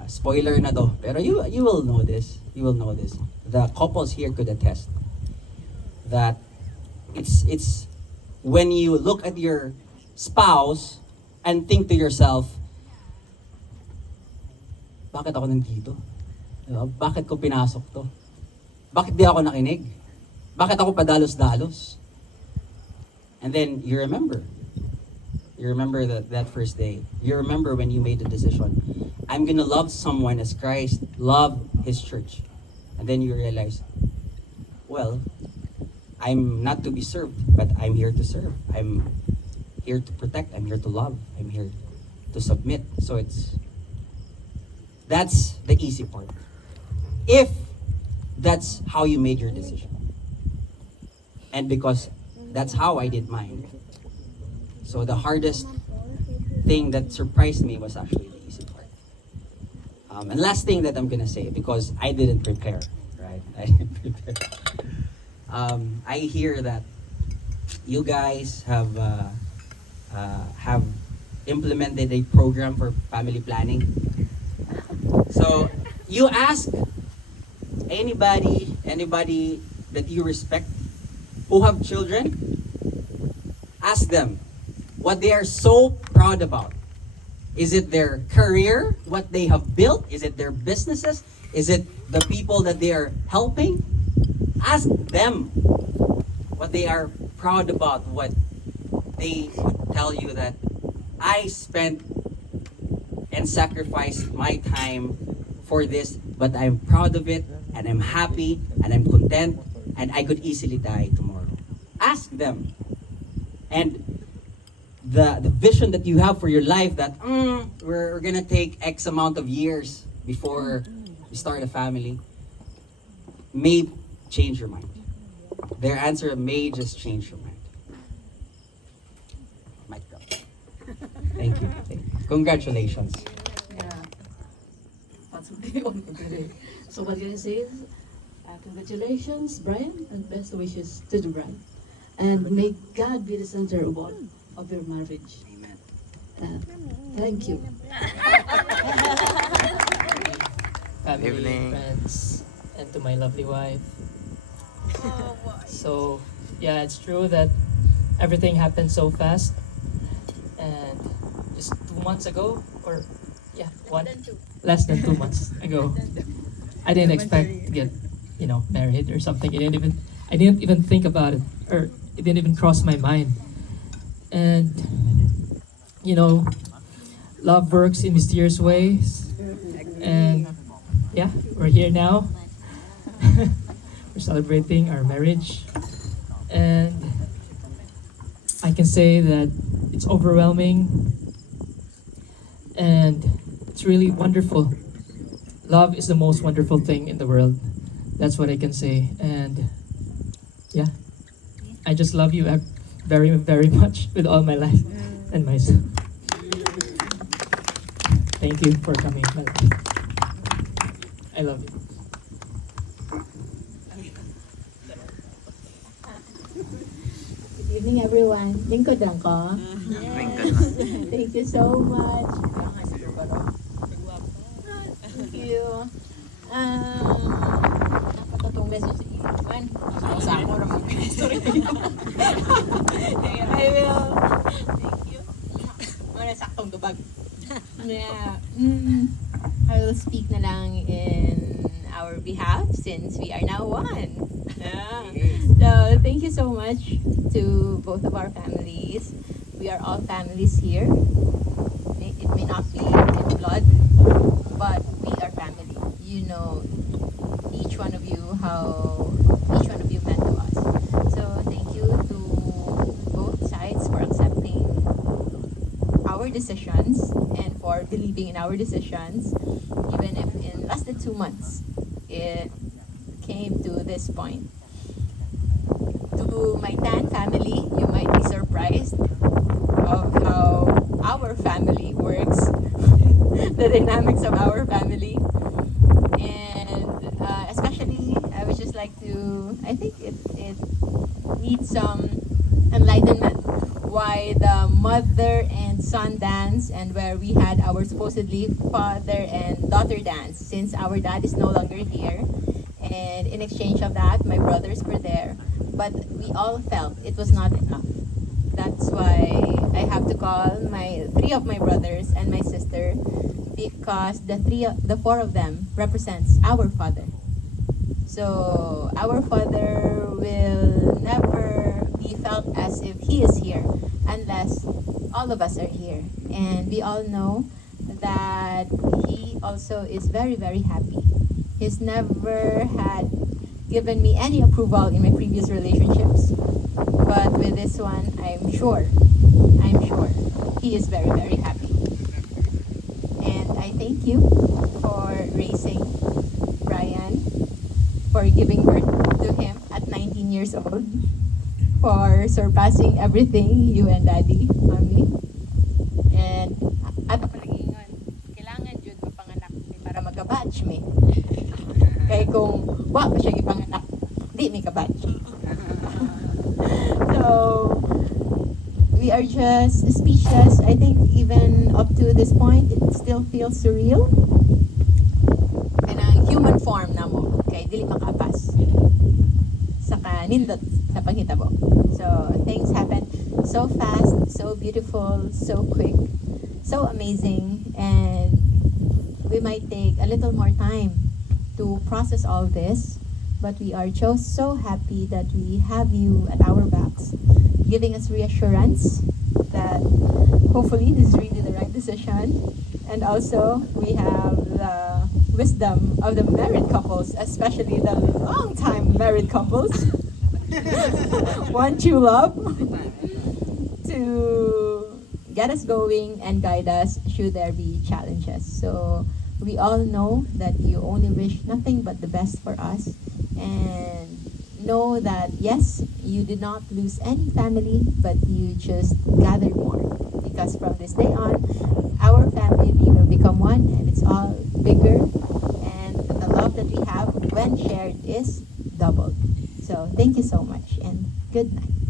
spoiler na to, pero you will know this. You will know this. The couples here could attest that it's when you look at your spouse and think to yourself, bakit ako nandito? Bakit ko pinasok to? Bakit di ako nakinig? Bakit ako padalos-dalos? And then you remember that first day. You remember when you made the decision, I'm gonna love someone as Christ loved his church. And then you realize, well, I'm not to be served, but I'm here to serve. I'm here to protect. I'm here to love. I'm here to submit. So that's the easy part. If that's how you made your decision. And because that's how I did mine. So the hardest thing that surprised me was actually the easy part. And last thing that I'm gonna say, because I didn't prepare, right? I didn't prepare. I hear that you guys have implemented a program for family planning. So you ask anybody that you respect who have children, ask them what they are so proud about. Is it their career, what they have built? Is it their businesses? Is it the people that they are helping? Ask them what they are proud about, what they would tell you that I spent and sacrificed my time for this, but I'm proud of it, and I'm happy, and I'm content, and I could easily die tomorrow. Ask them. And the vision that you have for your life, that we're gonna take X amount of years before we start a family, may change your mind. Their answer may just change your mind. Mic drop. Thank you. Congratulations. Yeah. That's what they want to do. So what can I say is, congratulations, Brian, and best wishes to the bride. And may God be the center of all of your marriage. Amen. Thank you. Family, Evening. friends, and to my lovely wife. So, yeah, it's true that everything happened so fast. And just 2 months ago, or yeah, less than 2 months ago, I didn't expect to get, married or something. I didn't even think about it, or it didn't even cross my mind. And love works in mysterious ways. And yeah, we're here now. We're celebrating our marriage. And I can say that it's overwhelming And it's really wonderful. Love is the most wonderful thing in the world. That's what I can say. And yeah, I just love you very, very much with all my life and myself. Thank you for coming. I love you. Good evening, everyone. Lingkod lang ko. Thank you so much. Thank you. Napatotong message sa iwan. Sa ako naman. I will. Thank you. Mga saktong dubag. Yeah. I will speak na lang in our behalf since we are now one. Yeah. So thank you so much to both of our families. We are all families here. It may not be in blood, but we are family. You know, each one of you, how each one of you meant to us. So thank you to both sides for accepting our decisions and for believing in our decisions, even if in less than 2 months it came to this point. To my Tan family, you might be surprised of how our family works, the dynamics of our family, and especially I would just like to, I think it needs some enlightenment why the mother and son dance and where we had our supposedly father and daughter dance, since our dad is no longer here, and in exchange of that my brothers were there, but we all felt it was not enough. That's why I have to call three of my brothers and my sister, because the four of them represents our father. So our father will never be felt as if he is here unless all of us are here. And we all know that he also is very, very happy. He's never had given me any approval in my previous relationships, but with this one, I'm sure he is very, very happy. And I thank you for raising Brian, for giving birth to him at 19 years old, for surpassing everything you and Daddy, Mommy. And ato palagingon, kailangan jud mapanganak para magka-batch me. Kaya kung wa pa siya ipanganak, di may ka-batch. So we are just speechless. I think even up to this point, it still feels surreal. And ang human form na mo, kay dili makapas. Saka nindot sa panghitabo. So things happen so fast, so beautiful, so quick, so amazing, and we might take a little more time to process all this, but we are just so happy that we have you at our backs, giving us reassurance that hopefully this is really the right decision. And also we have the wisdom of the married couples, especially the long-time married couples, one true love, to get us going and guide us should there be challenges. So we all know that you only wish nothing but the best for us, and know that yes, you did not lose any family, but you just gathered more, because from this day on our family will become one, and it's all bigger, and the love that we have when shared is doubled. So thank you so much, and good night.